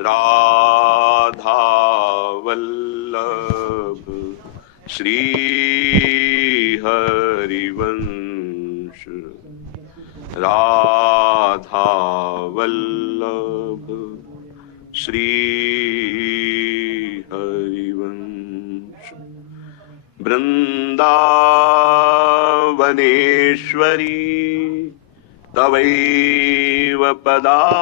राधा वल्लभ श्री हरिवंश, राधा वल्लभ श्री हरिवंश। वृंदावनेश्वरी तवैव पदारविन्दम्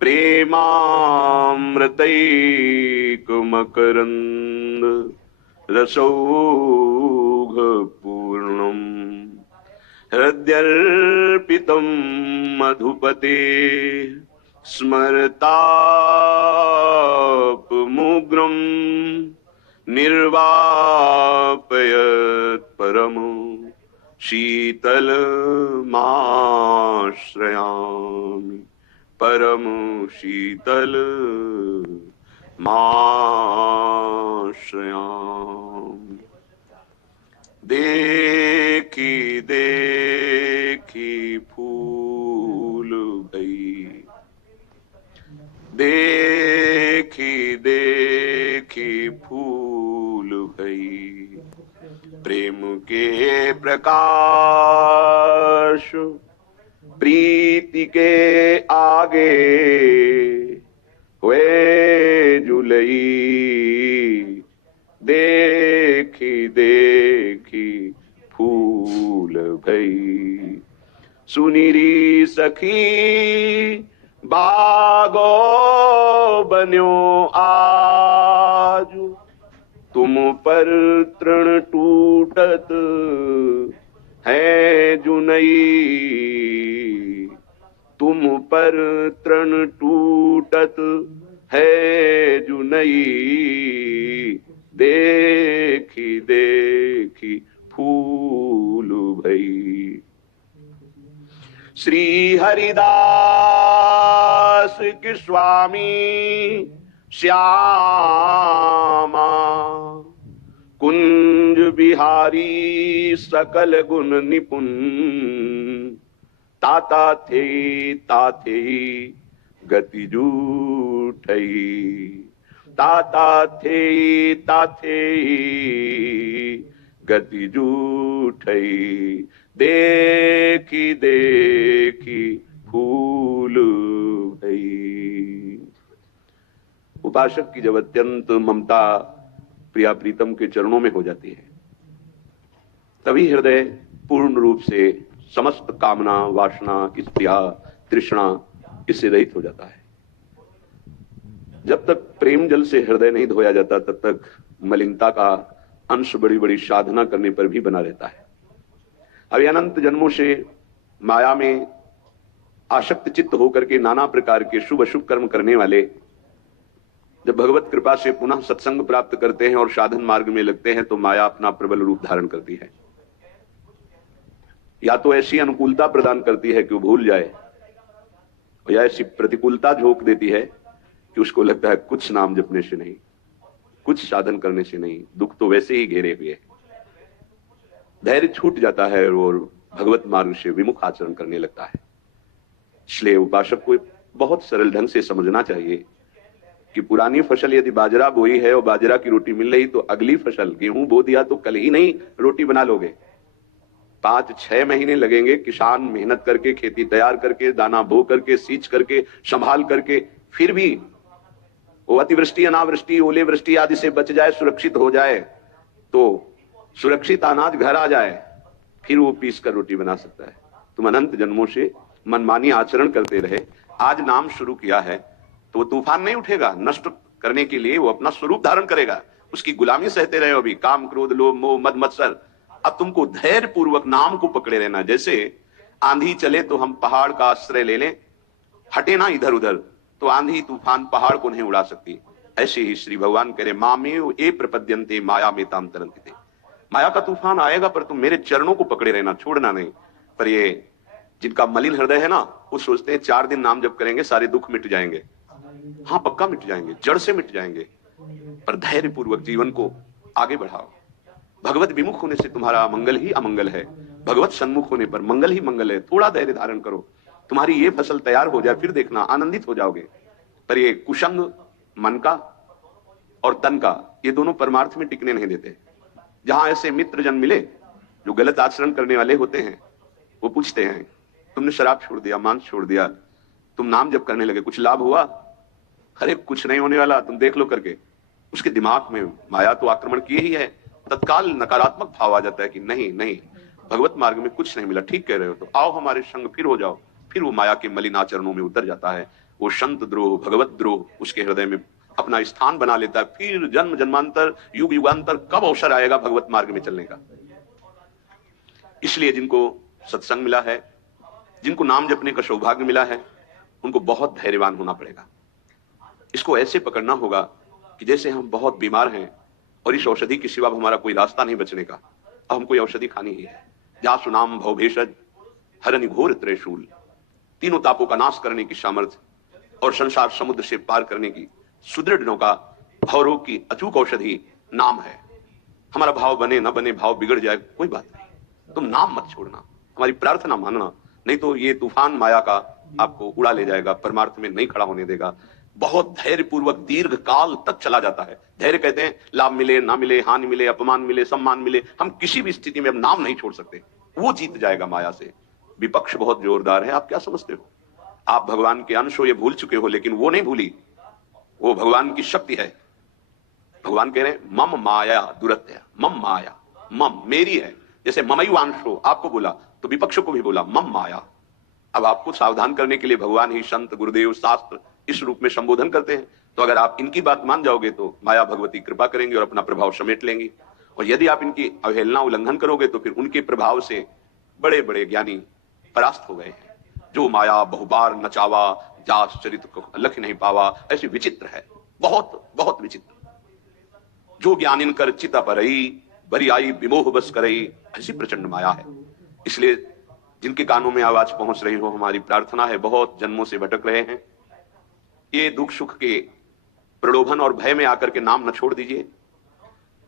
प्रेमामृतैकमकरन्द रसौघपूर्णम्। हृद्यर्पितं मधुपते स्मरतापमुग्रं निर्वापयत् परमो शीतलमाश्रयामि, परम शीतलमाश्रयामि। देखी देखी फूल भई, देखी देखी फूल भई, प्रेम के प्रकाश प्रीति के आगे हुए जुलई। देखी देखी फूल भई, सुनिरी सखी बागो बन्यो आज, तुम पर तृण टूटत है जुनई। तुम पर तृण टूटत है जुनई, देखी देखी फूल भई। श्री हरिदास की स्वामी श्यामा, कुंज बिहारी सकल गुण निपुण, ताता थे गति जूठई। ताता थे गति जूठई, देखी देखी फूल भई। उपासक की जब अत्यंत ममता प्रिया प्रीतम के चरणों में हो जाती है, तभी हृदय पूर्ण रूप से समस्त कामना, वासना, स्पृहा, तृष्णा इससे रहित हो जाता है। जब तक प्रेम जल से हृदय नहीं धोया जाता, तब तक मलिनता का अंश बड़ी बड़ी साधना करने पर भी बना रहता है। अभी अनंत जन्मों से माया में आसक्त चित्त होकर के नाना प्रकार के शुभ अशुभ कर्म करने वाले जब भगवत कृपा से पुनः सत्संग प्राप्त करते हैं और साधन मार्ग में लगते हैं, तो माया अपना प्रबल रूप धारण करती है। या तो ऐसी अनुकूलता प्रदान करती है कि वो भूल जाए, या ऐसी प्रतिकूलता झोंक देती है कि उसको लगता है कुछ नाम जपने से नहीं, कुछ साधन करने से नहीं, दुख तो वैसे ही घेरे हुए है। धैर्य छूट जाता है और भगवत मार्ग से विमुख आचरण करने लगता है। इसलिए उपासक को बहुत सरल ढंग से समझना चाहिए कि पुरानी फसल यदि बाजरा बोई है और बाजरा की रोटी मिल रही, तो अगली फसल गेहूं बो दिया तो कल ही नहीं रोटी बना लोगे। 5-6 महीने लगेंगे किसान मेहनत करके, खेती तैयार करके, दाना बो करके, सींच करके, संभाल करके, फिर भी वो अतिवृष्टि, अनावृष्टि, ओले वृष्टि आदि से बच जाए, सुरक्षित हो जाए, तो सुरक्षित अनाज घर आ जाए, फिर वो पीस कर रोटी बना सकता है। तुम अनंत जन्मों से मनमानी आचरण करते रहे, आज नाम शुरू किया है तो वो तूफान नहीं उठेगा, नष्ट करने के लिए वो अपना स्वरूप धारण करेगा। उसकी गुलामी सहते रहे अभी, काम क्रोध लोभ मोह मद मत्सर। अब तुमको धैर्य पूर्वक नाम को पकड़े रहना। जैसे आंधी चले तो हम पहाड़ का आश्रय ले लें, हटे ना इधर उधर, तो आंधी तूफान पहाड़ को नहीं उड़ा सकती। ऐसे ही श्री भगवान कह रहे, मामेव ये प्रपद्यन्ते माया में ताम तरन्ति। माया का तूफान आएगा पर तुम मेरे चरणों को पकड़े रहना, छोड़ना नहीं। पर ये जिनका मलिन हृदय है ना, वो सोचते हैं 4 दिन नाम जप करेंगे सारे दुख मिट जाएंगे। हाँ, पक्का मिट जाएंगे, जड़ से मिट जाएंगे। पर धैर्य पूर्वक जीवन को आगे बढ़ाओ। भगवत विमुख होने से तुम्हारा मंगल ही अमंगल है, भगवत सन्मुख होने पर मंगल ही मंगल है। थोड़ा धैर्य धारण करो, तुम्हारी ये फसल तैयार हो जाए, फिर देखना आनंदित हो जाओगे। पर ये कुसंग मन का और तन का, ये दोनों परमार्थ में टिकने नहीं देते। जहां ऐसे मित्र जन मिले जो गलत आचरण करने वाले होते हैं, वो पूछते हैं तुमने शराब छोड़ दिया, मांस छोड़ दिया, तुम नाम जप करने लगे, कुछ लाभ हुआ? अरे कुछ नहीं होने वाला, तुम देख लो करके। उसके दिमाग में माया तो आक्रमण किए ही है। तत्काल नकारात्मक भाव आ जाता है कि नहीं नहीं, भगवत मार्ग में कुछ नहीं मिला, ठीक कह रहे हो, तो आओ हमारे संग फिर हो जाओ। फिर वो माया के मलिन आचरणों में उतर जाता है। वो संत द्रोह, भगवत द्रोह उसके हृदय में अपना स्थान बना लेता है। फिर जन्म जन्मांतर, युग युगांतर कब अवसर आएगा भगवत मार्ग में चलने का? इसलिए जिनको सत्संग मिला है, जिनको नाम जपने का सौभाग्य मिला है, उनको बहुत धैर्यवान होना पड़ेगा। इसको ऐसे पकड़ना होगा कि जैसे हम बहुत बीमार हैं और इस औषधि के सिवा हमारा कोई रास्ता नहीं बचने का, अब हमको औषधि खानी ही है। जासु नाम भवभेषज हरनि घोर त्रिशूल, तीनों तापों का नाश करने की सामर्थ्य और संसार समुद्र से पार करने की सुदृढ़ नौका, भवरोग की अचूक औषधि नाम है। हमारा भाव बने न बने, भाव बिगड़ जाए, कोई बात नहीं, तुम नाम मत छोड़ना, हमारी प्रार्थना मानना, नहीं तो ये तूफान माया का आपको उड़ा ले जाएगा, परमार्थ में नहीं खड़ा होने देगा। बहुत धैर्य पूर्वक दीर्घ काल तक चला जाता है। धैर्य कहते हैं लाभ मिले ना मिले, हानि मिले, अपमान मिले, सम्मान मिले, हम किसी भी स्थिति में अब नाम नहीं छोड़ सकते। वो जीत जाएगा माया से। विपक्ष बहुत जोरदार है, आप क्या समझते हो? आप भगवान के अंश हो, ये भूल चुके हो, लेकिन वो नहीं भूली, वो भगवान की शक्ति है। भगवान कह रहे हैं मम माया दुरत्य, मम माया, मम मेरी है। जैसे ममयुवांश हो, आपको बोला तो विपक्ष को भी बोला मम माया। अब आपको सावधान करने के लिए भगवान ही संत, गुरुदेव, शास्त्र इस रूप में संबोधन करते हैं। तो अगर आप इनकी बात मान जाओगे तो माया भगवती कृपा करेंगे और अपना प्रभाव समेट लेंगी। और यदि आप इनकी अवहेलना, उल्लंघन करोगे तो फिर उनके प्रभाव से बड़े बड़े ज्ञानी परास्त हो गए हैं। जो माया बहुबार नचावा, जास चरित को लख नहीं पावा, ऐसी विचित्र है, बहुत बहुत विचित्र। जो ज्ञान इनकर चिता परई, बरी आई विमोह बस करई, ऐसी प्रचंड माया है। इसलिए जिनके कानों में आवाज पहुंच रही हो, हमारी प्रार्थना है, बहुत जन्मों से भटक रहे हैं, ये दुख सुख के प्रलोभन और भय में आकर के नाम न छोड़ दीजिए।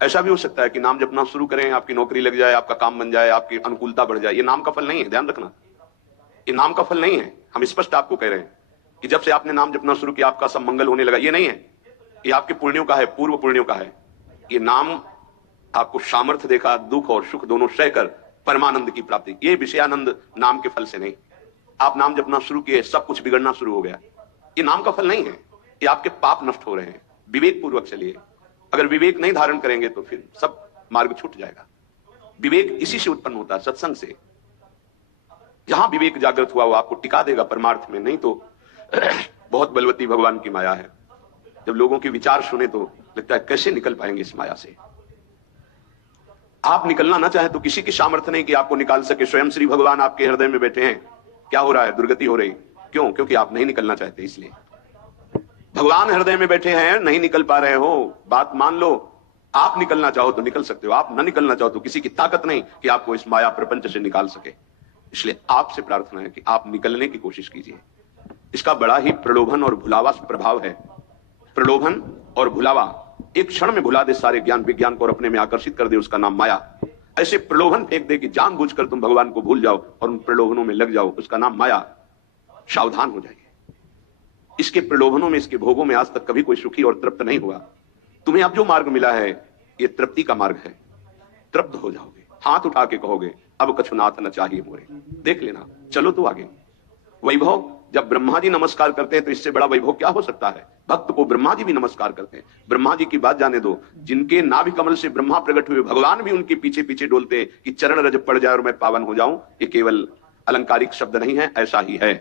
ऐसा भी हो सकता है कि नाम जपना शुरू करें, आपकी नौकरी लग जाए, आपका काम बन जाए, आपकी अनुकूलता बढ़ जाए। ये नाम का फल नहीं है, ध्यान रखना, ये नाम का फल नहीं है। हम स्पष्ट आपको कह रहे हैं कि जब से आपने नाम जपना शुरू किया आपका सब मंगल होने लगा, ये नहीं है। ये आपके पुण्यों का है, पूर्व पुण्यों का है। ये नाम आपको सामर्थ्य देखा, दुख और सुख दोनों सहकर परमानंद की प्राप्ति। ये विषयानंद नाम के फल से नहीं। आप नाम जपना शुरू किए, सब कुछ बिगड़ना शुरू हो गया, ये नाम का फल नहीं है। ये आपके पाप नष्ट हो रहे हैं। विवेक पूर्वक चलिए। अगर विवेक नहीं धारण करेंगे तो फिर सब मार्ग छूट जाएगा। विवेक इसी से उत्पन्न होता है, सत्संग से। जहां विवेक जागृत हुआ वो आपको टिका देगा परमार्थ में, नहीं तो बहुत बलवती भगवान की माया है। जब लोगों के विचार सुने तो लगता है कैसे निकल पाएंगे इस माया से। आप निकलना ना चाहे तो किसी की सामर्थ्य नहीं कि आपको निकाल सके। स्वयं श्री भगवान आपके हृदय में बैठे हैं। क्या हो रहा है? दुर्गति हो रही। क्यों? क्योंकि आप नहीं निकलना चाहते। इसलिए भगवान हृदय में बैठे हैं, नहीं निकल पा रहे हो, बात मान लो। आप निकलना चाहो तो निकल सकते हो, आप न निकलना चाहो तो किसी की ताकत नहीं कि आपको इस माया प्रपंच से निकाल सके। इसलिए आपसे प्रार्थना है कि आप निकलने की कोशिश कीजिए। इसका बड़ा ही प्रलोभन और भुलावा प्रभाव है। प्रलोभन और भुलावा एक क्षण में भुला दे सारे ज्ञान विज्ञान को और अपने में आकर्षित कर दे, उसका नाम माया। ऐसे प्रलोभन फेंक दे कि जानबूझकर तुम भगवान को भूल जाओ और उन प्रलोभनों में लग जाओ, उसका नाम माया। सावधान हो जाइए। इसके प्रलोभनों में, इसके भोगों में आज तक कभी कोई सुखी और तृप्त नहीं हुआ। तुम्हें अब जो मार्ग मिला है ये तृप्ति का मार्ग है। तृप्त हो जाओगे, हाथ उठा के कहोगे अब कछुनाथ न चाहिए मोरे। देख लेना, चलो तो आगे। वैभव, जब ब्रह्मा जी नमस्कार करते हैं तो इससे बड़ा वैभव क्या हो सकता है? भक्त को ब्रह्मा जी भी नमस्कार करते हैं। ब्रह्मा जी की बात जाने दो, जिनके नाभि कमल से ब्रह्मा प्रकट हुए, भगवान भी उनके पीछे पीछे डोलते कि चरण रज पड़ जाए और मैं पावन हो जाऊं। ये केवल अलंकारिक शब्द नहीं है, ऐसा ही है।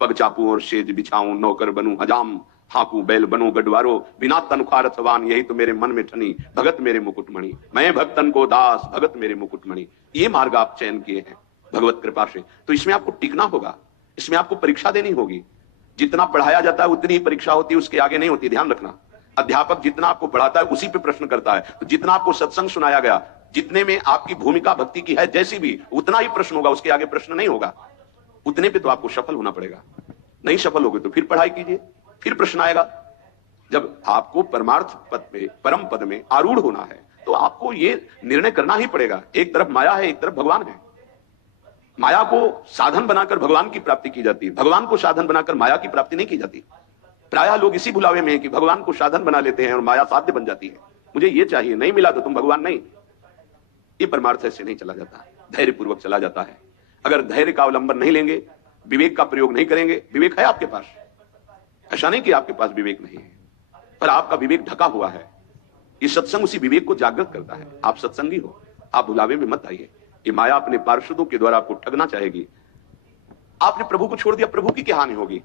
पग चापू और सेज बिछाऊं, नौकर बनूं हजाम, हाकू बैल बनो गडवारो, बिना तनख्वाह रथवान, यही तो मेरे मन में ठनी, भगत मेरे मुकुटमणि। मैं भक्तन को दास, भगत मेरे मुकुटमणि। ये मार्ग आप चयन किए हैं भगवत कृपा से, तो इसमें आपको टिकना होगा, इसमें आपको परीक्षा देनी होगी। जितना पढ़ाया जाता है उतनी ही परीक्षा होती है, उसके आगे नहीं होती, ध्यान रखना। अध्यापक जितना आपको पढ़ाता है उसी पे प्रश्न करता है। तो जितना आपको सत्संग सुनाया गया, जितने में आपकी भूमिका भक्ति की है जैसी भी, उतना ही प्रश्न होगा, उसके आगे प्रश्न नहीं होगा। उतने पे तो आपको सफल होना पड़ेगा। नहीं सफल होगे तो फिर पढ़ाई कीजिए, फिर प्रश्न आएगा। जब आपको परमार्थ पद पे, परम पद में आरूढ़ होना है तो आपको ये निर्णय करना ही पड़ेगा। एक तरफ माया है, एक तरफ भगवान है। माया को साधन बनाकर भगवान की प्राप्ति की जाती है, भगवान को साधन बनाकर माया की प्राप्ति नहीं की जाती। प्रायः लोग इसी भुलावे में हैं कि भगवान को साधन बना लेते हैं और माया साध्य बन जाती है। मुझे ये चाहिए, नहीं मिला तो तुम भगवान नहीं। ये परमार्थ ऐसे नहीं चला जाता, धैर्यपूर्वक चला जाता है। अगर धैर्य का अवलंबन नहीं लेंगे, विवेक का प्रयोग नहीं करेंगे, विवेक है आपके पास, ऐसा नहीं कि आपके पास विवेक नहीं है, पर आपका विवेक ढका हुआ है। ये सत्संग उसी विवेक को जागृत करता है। आप सत्संगी हो, आप भुलावे में मत आइए। ये माया अपने पार्षदों के द्वारा आपको ठगना चाहेगी। आपने प्रभु को छोड़ दिया, प्रभु की क्या हानि होगी?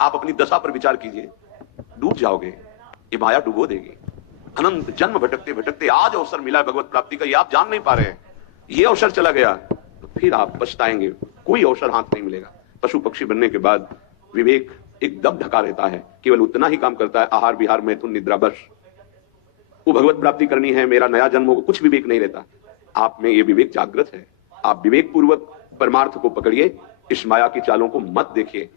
आप अपनी दशा पर विचार कीजिए, डूब जाओगे। ये माया डुबो देगी। अनंत जन्म भटकते भटकते आज अवसर मिला भगवत प्राप्ति का, ये आप जान नहीं पा रहे हैं। ये अवसर चला गया तो फिर आप पछताएंगे। कोई अवसर हाथ नहीं मिलेगा। पशु पक्षी बनने के बाद विवेक एकदम ढका रहता है, केवल उतना ही काम करता है, आहार विहार मैथुन निद्रा, बस। वो भगवत प्राप्ति करनी है, मेरा नया जन्म होगा, कुछ विवेक नहीं रहता। आप में ये विवेक जागृत है। आप विवेक पूर्वक परमार्थ को पकड़िए, इस माया की चालों को मत देखिए।